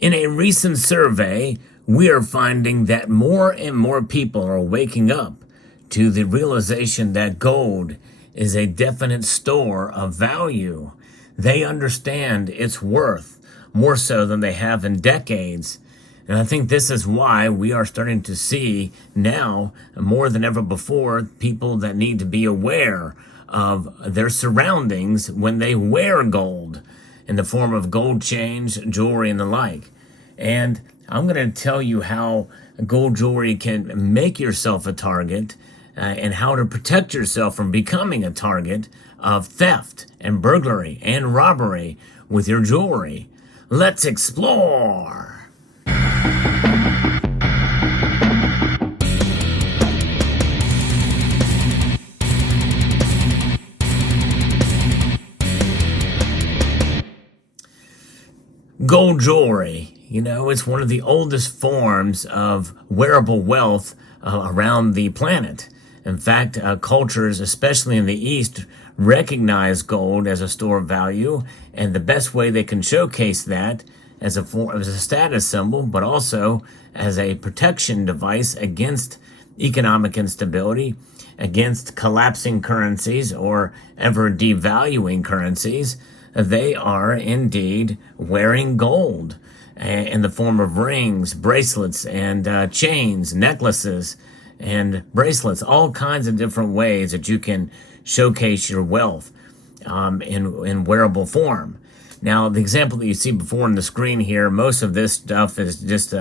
In a recent survey, we are finding that more and more people are waking up to the realization that gold is a definite store of value. They understand its worth more so than they have in decades. And I think this is why we are starting to see now, more than ever before, people that need to be aware of their surroundings when they wear gold in the form of gold chains, jewelry, and the like. And I'm going to tell you how gold jewelry can make yourself a target and how to protect yourself from becoming a target of theft and burglary and robbery with your jewelry. Let's explore. Gold jewelry, it's one of the oldest forms of wearable wealth around the planet. In fact, cultures, especially in the East, recognize gold as a store of value, and the best way they can showcase that as a status symbol, but also as a protection device against economic instability, against collapsing currencies or ever devaluing currencies. They are indeed wearing gold in the form of rings, bracelets, and chains, necklaces, and bracelets, all kinds of different ways that you can showcase your wealth in wearable form. Now, the example that you see before on the screen here, most of this stuff is just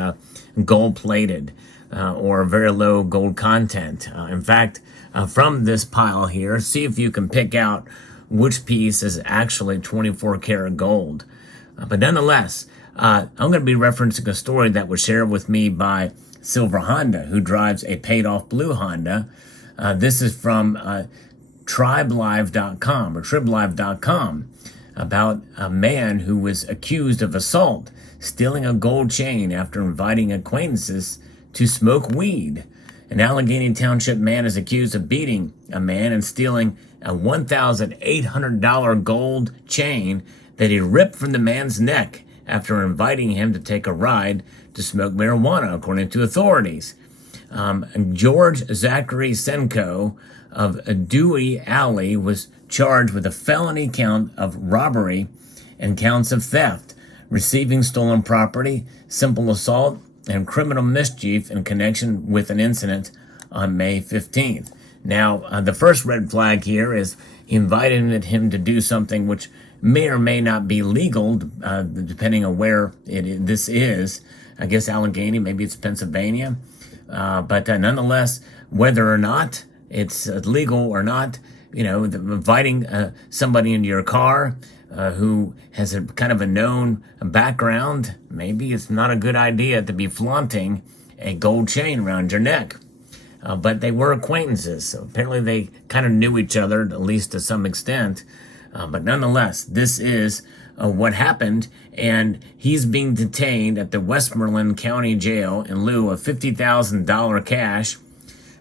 gold-plated or very low gold content. In fact, from this pile here, see if you can pick out which piece is actually 24 karat gold. But nonetheless, I'm going to be referencing a story that was shared with me by Silver Honda, who drives a paid-off blue Honda. This is from tribelive.com or triblive.com about a man who was accused of assault, stealing a gold chain after inviting acquaintances to smoke weed. An Allegheny Township man is accused of beating a man and stealing a $1,800 gold chain that he ripped from the man's neck after inviting him to take a ride to smoke marijuana, according to authorities. George Zachary Senko of Dewey Alley was charged with a felony count of robbery and counts of theft, receiving stolen property, simple assault, and criminal mischief in connection with an incident on May 15th. Now, the first red flag here is he invited him to do something which may or may not be legal, depending on where this is. I guess Allegheny, maybe it's Pennsylvania. But nonetheless, whether or not it's legal or not, inviting somebody into your car who has a kind of a known background, maybe it's not a good idea to be flaunting a gold chain around your neck. But they were acquaintances, so apparently they kind of knew each other, at least to some extent. But nonetheless, this is what happened, and he's being detained at the Westmoreland County Jail in lieu of $50,000 cash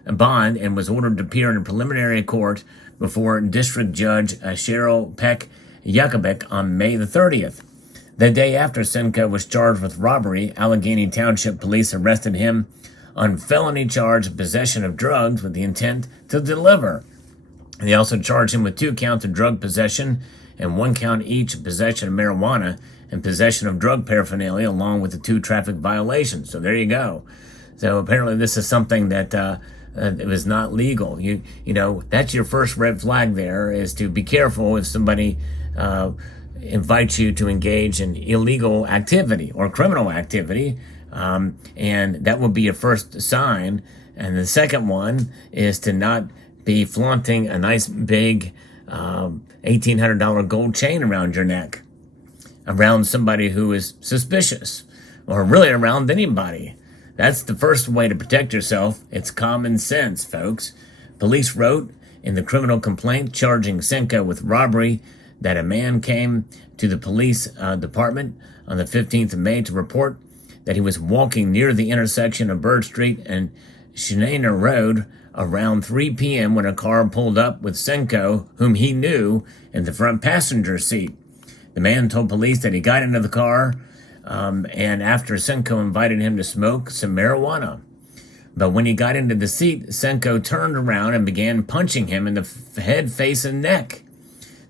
bond and was ordered to appear in a preliminary court before District Judge Cheryl Peck Yakubik on May the 30th. The day after Senko was charged with robbery, Allegheny Township Police arrested him on felony charge of possession of drugs with the intent to deliver. They also charged him with 2 counts of drug possession and 1 count each of possession of marijuana and possession of drug paraphernalia, along with the 2 traffic violations. So there you go. So apparently this is something that it was not legal. That's your first red flag there, is to be careful if somebody invites you to engage in illegal activity or criminal activity. And that would be your first sign. And the second one is to not be flaunting a nice big $1,800 gold chain around your neck, around somebody who is suspicious, or really around anybody. That's the first way to protect yourself. It's common sense, folks. Police wrote in the criminal complaint charging Senko with robbery that a man came to the police department on the 15th of May to report that he was walking near the intersection of Bird Street and Shenandoah Road around 3 p.m. when a car pulled up with Senko, whom he knew, in the front passenger seat. The man told police that he got into the car and after Senko invited him to smoke some marijuana. But when he got into the seat, Senko turned around and began punching him in the head, face, and neck.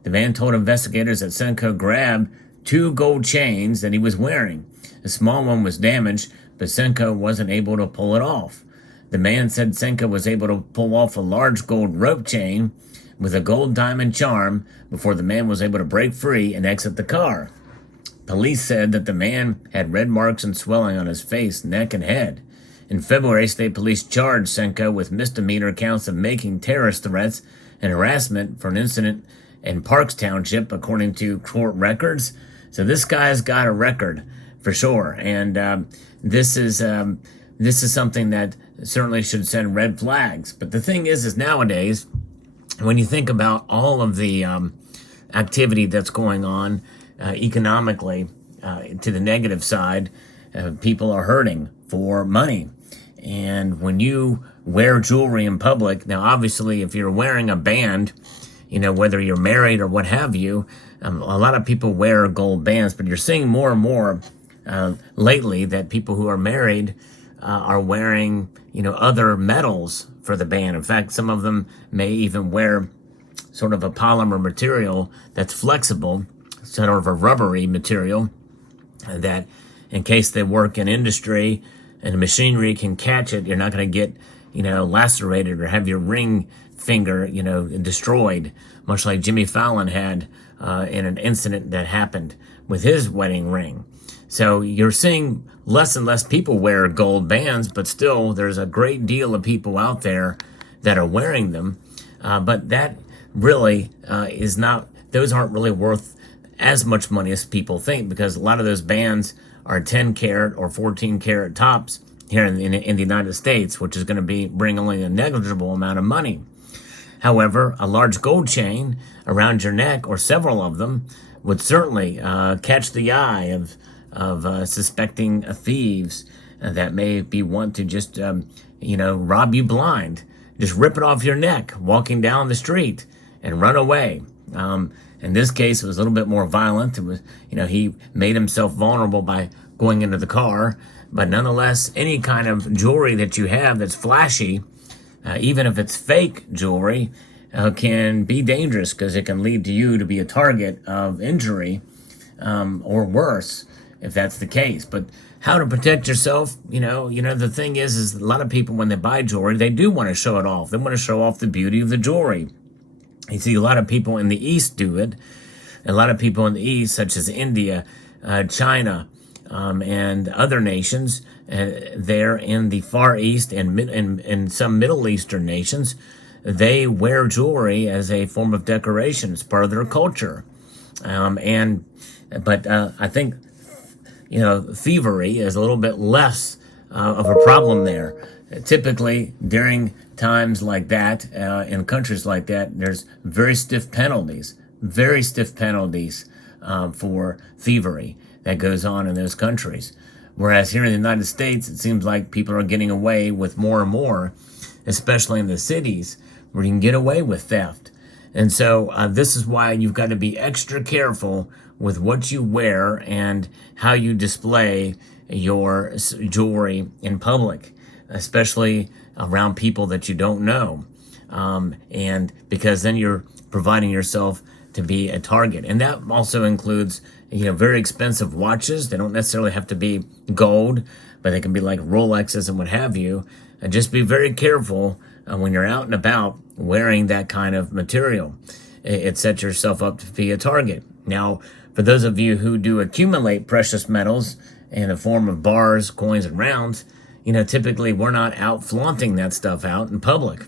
The man told investigators that Senko grabbed 2 gold chains that he was wearing. The small one was damaged, but Senko wasn't able to pull it off. The man said Senko was able to pull off a large gold rope chain with a gold diamond charm before the man was able to break free and exit the car. Police said that the man had red marks and swelling on his face, neck, and head. In February, state police charged Senko with misdemeanor counts of making terrorist threats and harassment for an incident in Parks Township, according to court records. So this guy's got a record for sure, and this is something that certainly should send red flags. But the thing is nowadays, when you think about all of the activity that's going on economically to the negative side, people are hurting for money. And when you wear jewelry in public, now obviously if you're wearing a band, whether you're married or what have you, a lot of people wear gold bands, but you're seeing more and more lately that people who are married are wearing, other metals for the band. In fact, some of them may even wear sort of a polymer material that's flexible, sort of a rubbery material that in case they work in industry and the machinery can catch it, you're not going to get, lacerated or have your ring finger, destroyed, much like Jimmy Fallon had in an incident that happened with his wedding ring. So you're seeing less and less people wear gold bands, but still there's a great deal of people out there that are wearing them. But that really is not, those aren't really worth as much money as people think, because a lot of those bands are 10 karat or 14 karat tops here in the United States, which is going to bring only a negligible amount of money. However, a large gold chain around your neck, or several of them, would certainly catch the eye of suspecting thieves that may want to just, rob you blind. Just rip it off your neck, walking down the street, and run away. In this case, it was a little bit more violent. It was, he made himself vulnerable by going into the car. But nonetheless, any kind of jewelry that you have that's flashy, even if it's fake jewelry, can be dangerous, because it can lead to you to be a target of injury or worse, if that's the case. But how to protect yourself, the thing is a lot of people, when they buy jewelry, they do want to show it off. They want to show off the beauty of the jewelry. You see a lot of people in the East do it. A lot of people in the East, such as India, China, and other nations there in the Far East and some Middle Eastern nations, they wear jewelry as a form of decoration. It's part of their culture. But I think, thievery is a little bit less of a problem there. Typically, during times like that, in countries like that, there's very stiff penalties for thievery that goes on in those countries. Whereas here in the United States, it seems like people are getting away with more and more, especially in the cities, where you can get away with theft. And so this is why you've got to be extra careful with what you wear and how you display your jewelry in public, especially around people that you don't know. And because then you're providing yourself to be a target. And that also includes, very expensive watches. They don't necessarily have to be gold, but they can be like Rolexes and what have you. And just be very careful when you're out and about wearing that kind of material. It sets yourself up to be a target. Now, for those of you who do accumulate precious metals in the form of bars, coins, and rounds, typically we're not out flaunting that stuff out in public.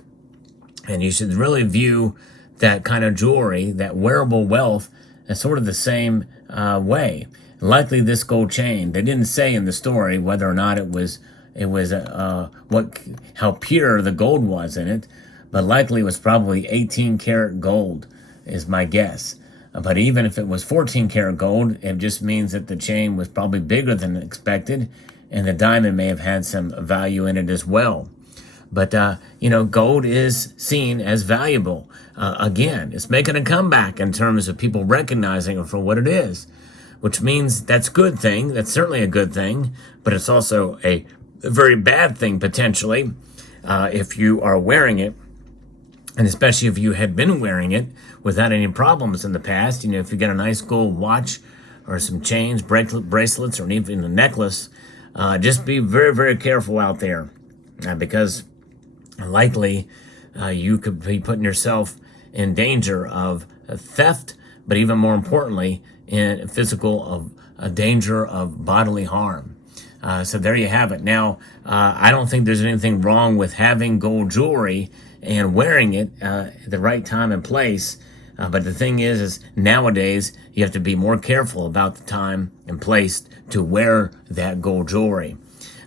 And you should really view that kind of jewelry, that wearable wealth, as sort of the same way. Likely this gold chain, they didn't say in the story whether or not it was how pure the gold was in it, but likely it was probably 18 karat gold is my guess. But even if it was 14 karat gold, it just means that the chain was probably bigger than expected, and the diamond may have had some value in it as well. But, gold is seen as valuable. Again, it's making a comeback in terms of people recognizing it for what it is. which means that's a good thing. That's certainly a good thing, but it's also a very bad thing potentially if you are wearing it, and especially if you had been wearing it without any problems in the past. You know, if you got a nice gold watch or some chains, bracelets, or even a necklace, just be very, very careful out there because likely you could be putting yourself in danger of theft, but even more importantly, in physical danger of bodily harm. So there you have it. Now, I don't think there's anything wrong with having gold jewelry and wearing it at the right time and place. But the thing is nowadays you have to be more careful about the time and place to wear that gold jewelry.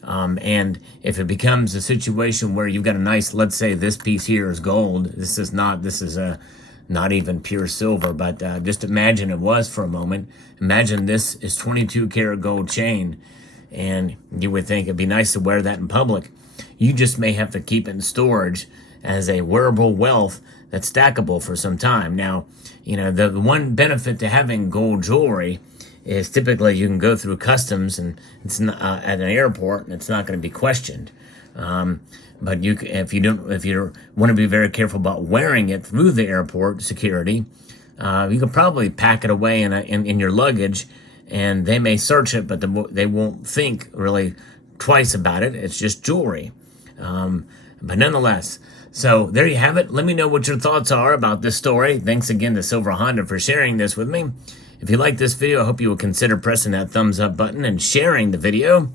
And if it becomes a situation where you've got a nice, let's say this piece here is gold. This is not even pure silver, but just imagine it was for a moment. Imagine this is 22 karat gold chain, and you would think it'd be nice to wear that in public. You just may have to keep it in storage as a wearable wealth that's stackable for some time. Now, you know, the one benefit to having gold jewelry is typically you can go through customs and it's not, at an airport, and it's not going to be questioned. But if you want to be very careful about wearing it through the airport security, you can probably pack it away in your luggage, and they may search it, but they won't think really twice about it. It's just jewelry. But nonetheless, so there you have it. Let me know what your thoughts are about this story. Thanks again to Silver Honda for sharing this with me. If you like this video, I hope you will consider pressing that thumbs up button and sharing the video.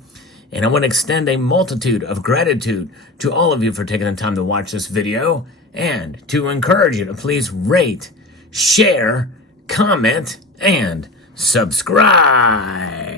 And I want to extend a multitude of gratitude to all of you for taking the time to watch this video, and to encourage you to please rate, share, comment, and subscribe.